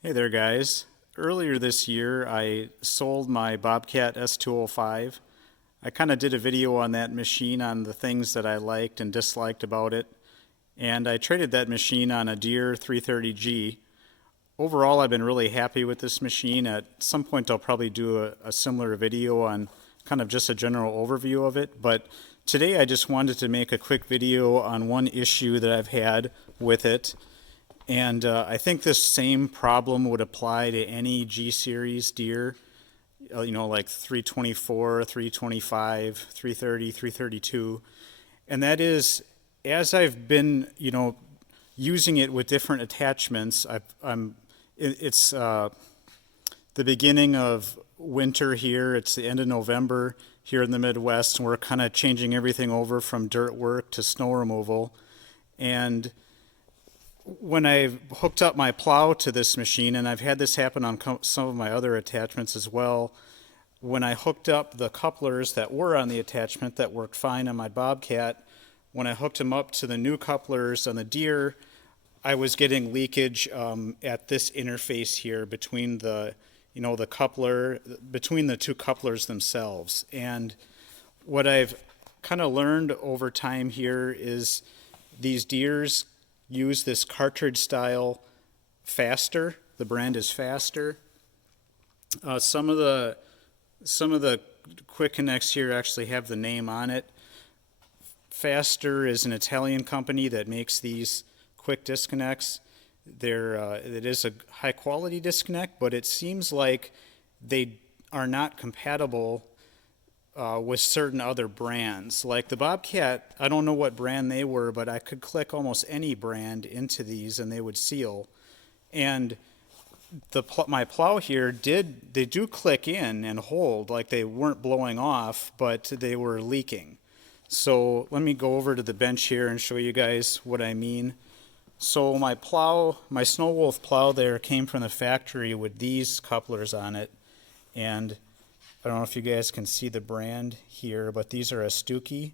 Hey there, guys. Earlier this year, I sold my Bobcat S205. I kind of did a video on that machine on the things that I liked and disliked about it, and I traded that machine on a Deere 330G. Overall, I've been really happy with this machine. At some point, I'll probably do a similar video on kind of just a general overview of it, but today I just wanted to make a quick video on one issue that I've had with it. And I think this same problem would apply to any G series Deere, like 324, 325, 330, 332. And that is, as I've been, using it with different attachments, it's the beginning of winter here. It's the end of November here in the Midwest, and we're kind of changing everything over from dirt work to snow removal. And when I hooked up my plow to this machine, and I've had this happen on some of my other attachments as well, when I hooked up the couplers that were on the attachment that worked fine on my Bobcat, when I hooked them up to the new couplers on the Deere, I was getting leakage at this interface here between the coupler, between the two couplers themselves. And what I've kind of learned over time here is these Deeres use this cartridge style Faster. The brand is Faster. Some of the quick connects here actually have the name on it. Faster is an Italian company that makes these quick disconnects. It is a high quality disconnect, but it seems like they are not compatible with certain other brands. Like the Bobcat, I don't know what brand they were, but I could click almost any brand into these and they would seal. And my plow here they do click in and hold, like they weren't blowing off, but they were leaking. So let me go over to the bench here and show you guys what I mean. So my Snow Wolf plow there came from the factory with these couplers on it, and I don't know if you guys can see the brand here, but these are a Stuckey.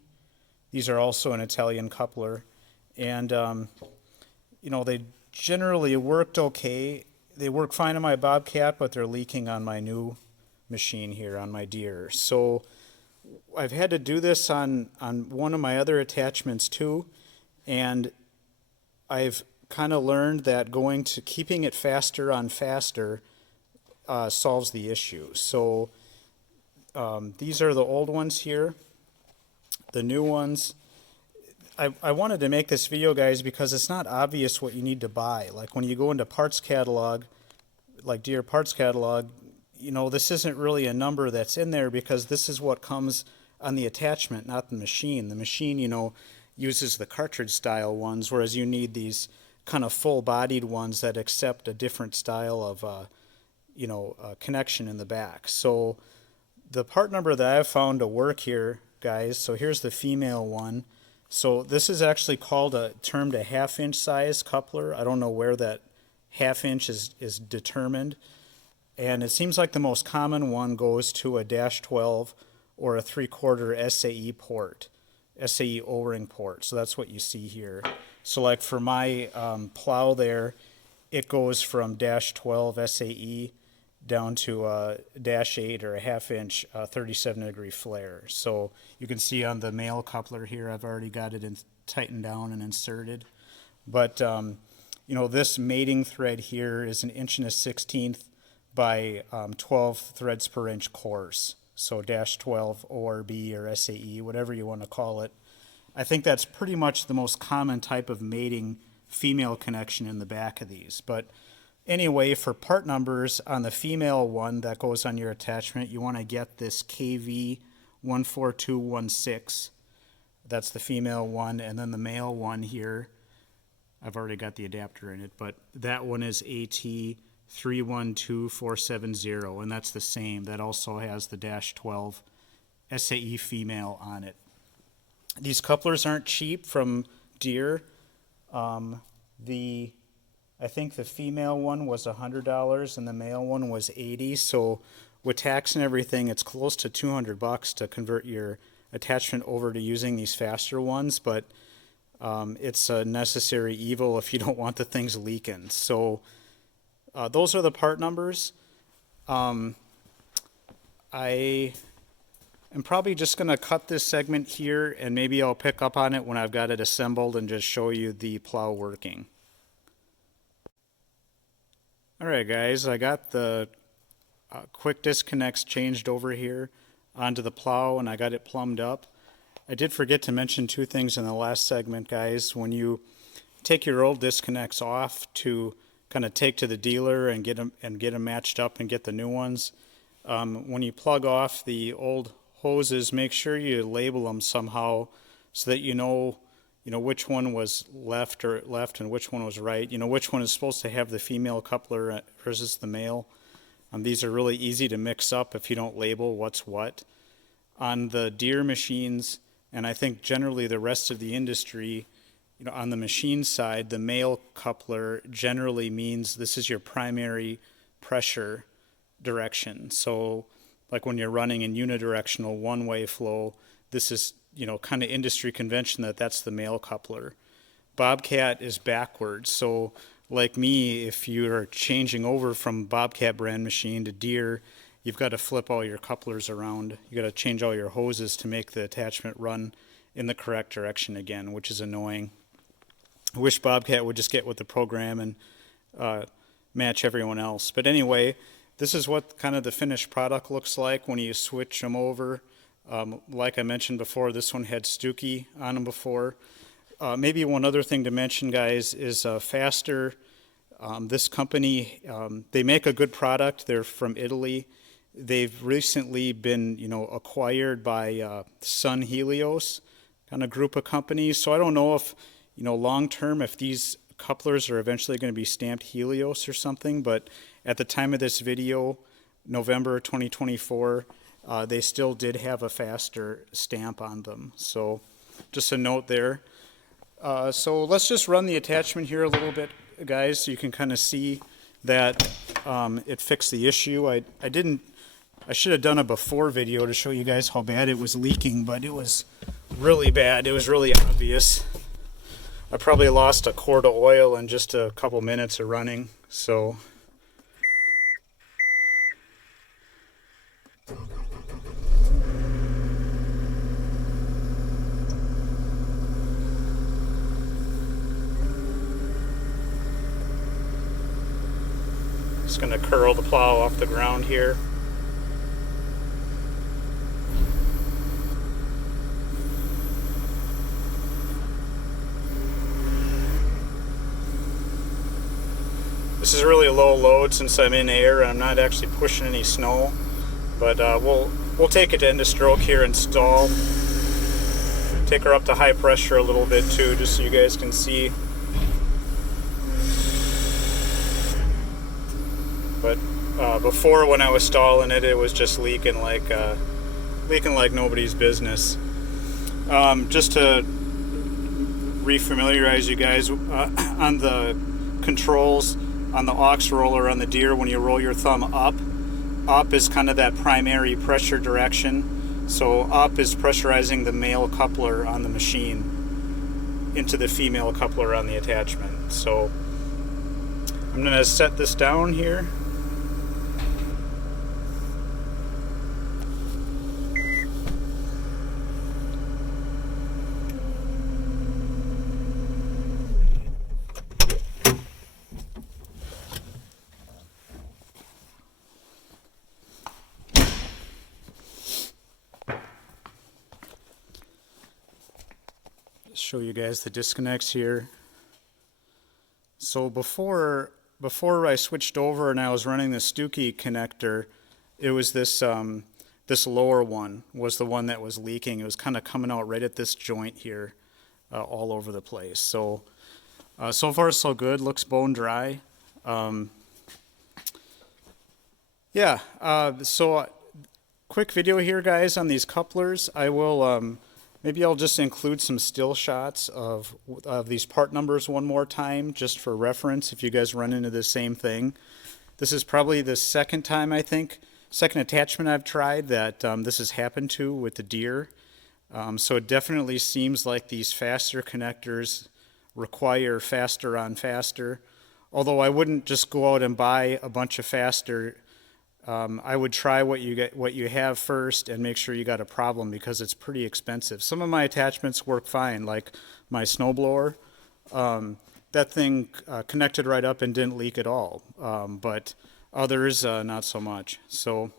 These are also an Italian coupler, and they generally worked okay. They work fine on my Bobcat, but they're leaking on my new machine here, on my Deere. So I've had to do this on one of my other attachments too, and I've kind of learned that keeping it faster on Faster solves the issue. So these are the old ones here. The new ones, I wanted to make this video, guys, because it's not obvious what you need to buy. Like when you go into parts catalog, like Deere parts catalog, this isn't really a number that's in there because this is what comes on the attachment, not the machine. The machine, uses the cartridge style ones, whereas you need these kind of full-bodied ones that accept a different style of, connection in the back. So the part number that I've found to work here, guys, so here's the female one. So this is actually termed a half-inch size coupler. I don't know where that half-inch is determined. And it seems like the most common one goes to a -12 or a 3/4 SAE port, SAE O-ring port. So that's what you see here. So like for my plow there, it goes from -12 SAE down to a -8 or a half-inch 37-degree flare. So you can see on the male coupler here, I've already got it tightened down and inserted. But this mating thread here is 1 1/16 by 12 threads per inch coarse. So -12 ORB or SAE, whatever you want to call it. I think that's pretty much the most common type of mating female connection in the back of these. But anyway, for part numbers on the female one that goes on your attachment, you want to get this KV 14216. That's the female one, and then the male one here, I've already got the adapter in it, but that one is AT 312470, and that's the same. That also has the -12 SAE female on it. These couplers aren't cheap from Deere. I think the female one was $100 and the male one was $80. So with tax and everything, it's close to $200 to convert your attachment over to using these Faster ones. But it's a necessary evil if you don't want the things leaking. So those are the part numbers. I am probably just going to cut this segment here, and maybe I'll pick up on it when I've got it assembled and just show you the plow working. Alright guys, I got the quick disconnects changed over here onto the plow, and I got it plumbed up. I did forget to mention two things in the last segment, guys. When you take your old disconnects off to kind of take to the dealer and get them matched up and get the new ones, when you plug off the old hoses, make sure you label them somehow so that you know which one was left and which one was right. You know which one is supposed to have the female coupler versus the male. These are really easy to mix up if you don't label what's what. On the Deere machines, and I think generally the rest of the industry, on the machine side, the male coupler generally means this is your primary pressure direction. So like when you're running in unidirectional one-way flow, this is kind of industry convention that's the male coupler. Bobcat is backwards. So like me, if you're changing over from Bobcat brand machine to Deere, you've got to flip all your couplers around. You got to change all your hoses to make the attachment run in the correct direction again, which is annoying. I wish Bobcat would just get with the program and match everyone else. But anyway, this is what kind of the finished product looks like when you switch them over. Like I mentioned before, this one had Stuckey on them before. Maybe one other thing to mention, guys, is Faster. This company, they make a good product. They're from Italy. They've recently been, acquired by Sun Helios, kind of group of companies. So I don't know if, long term, if these couplers are eventually going to be stamped Helios or something. But at the time of this video, November 2024, they still did have a Faster stamp on them. So just a note there. So let's just run the attachment here a little bit, guys, so you can kind of see that it fixed the issue. I should have done a before video to show you guys how bad it was leaking, but it was really bad. It was really obvious. I probably lost a quart of oil in just a couple minutes of running. So just going to curl the plow off the ground here. This is really a low load since I'm in air and I'm not actually pushing any snow, but we'll take it into stroke here and stall. Take her up to high pressure a little bit too, just so you guys can see. But before, when I was stalling it, it was just leaking like nobody's business. Just to refamiliarize you guys, on the controls on the aux roller on the Deere, when you roll your thumb up is kind of that primary pressure direction. So up is pressurizing the male coupler on the machine into the female coupler on the attachment. So I'm going to set this down here. Show you guys the disconnects here. So before I switched over and I was running the Stuckey connector, it was this this lower one was the one that was leaking. It was kind of coming out right at this joint here, all over the place. So so far so good. Looks bone dry. So quick video here, guys, on these couplers. I will maybe I'll just include some still shots of these part numbers one more time, just for reference if you guys run into the same thing. This is probably the second attachment I've tried that this has happened to with the Deere. So it definitely seems like these Faster connectors require Faster on Faster. although I wouldn't just go out and buy a bunch of Faster. I would try what you have first and make sure you got a problem, because it's pretty expensive. Some of my attachments work fine, like my snowblower. That thing connected right up and didn't leak at all, but others not so much. So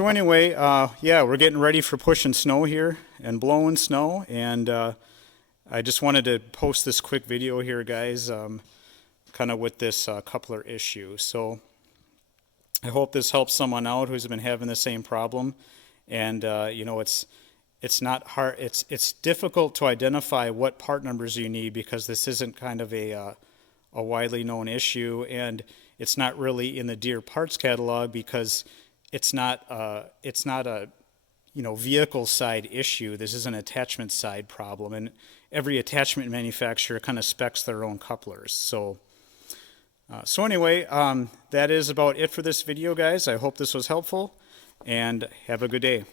anyway, yeah, we're getting ready for pushing snow here and blowing snow, and I just wanted to post this quick video here, guys, kind of with this coupler issue. So I hope this helps someone out who's been having the same problem. And you know, it's not hard. It's difficult to identify what part numbers you need, because this isn't kind of a widely known issue, and it's not really in the Deere parts catalog, because it's not a you know, vehicle side issue. This is an attachment side problem, and every attachment manufacturer kind of specs their own couplers. So anyway, that is about it for this video, guys. I hope this was helpful, and have a good day.